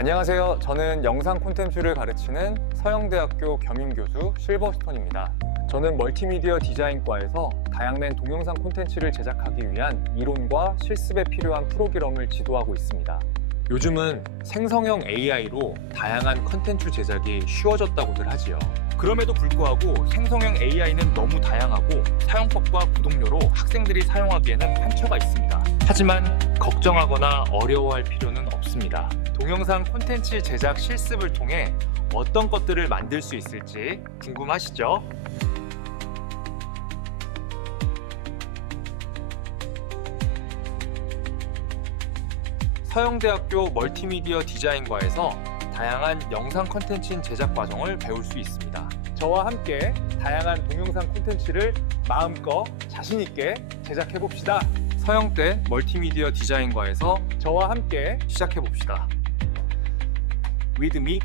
안녕하세요. 저는 영상 콘텐츠를 가르치는 서영대학교 겸임교수 실버스톤입니다. 저는 멀티미디어 디자인과에서 다양한 동영상 콘텐츠를 제작하기 위한 이론과 실습에 필요한 프로그램을 지도하고 있습니다. 요즘은 생성형 AI로 다양한 콘텐츠 제작이 쉬워졌다고들 하지요. 그럼에도 불구하고 생성형 AI는 너무 다양하고 사용법과 구독료로 학생들이 사용하기에는 한처가 있습니다. 하지만 걱정하거나 어려워할 필요는 없습니다. 동영상 콘텐츠 제작 실습을 통해 어떤 것들을 만들 수 있을지 궁금하시죠? 서영대학교 멀티미디어 디자인과에서 다양한 영상 콘텐츠 제작 과정을 배울 수 있습니다. 저와 함께 다양한 동영상 콘텐츠를 마음껏 자신 있게 제작해 봅시다. 서영대 멀티미디어 디자인과에서 저와 함께 시작해 봅시다. with me.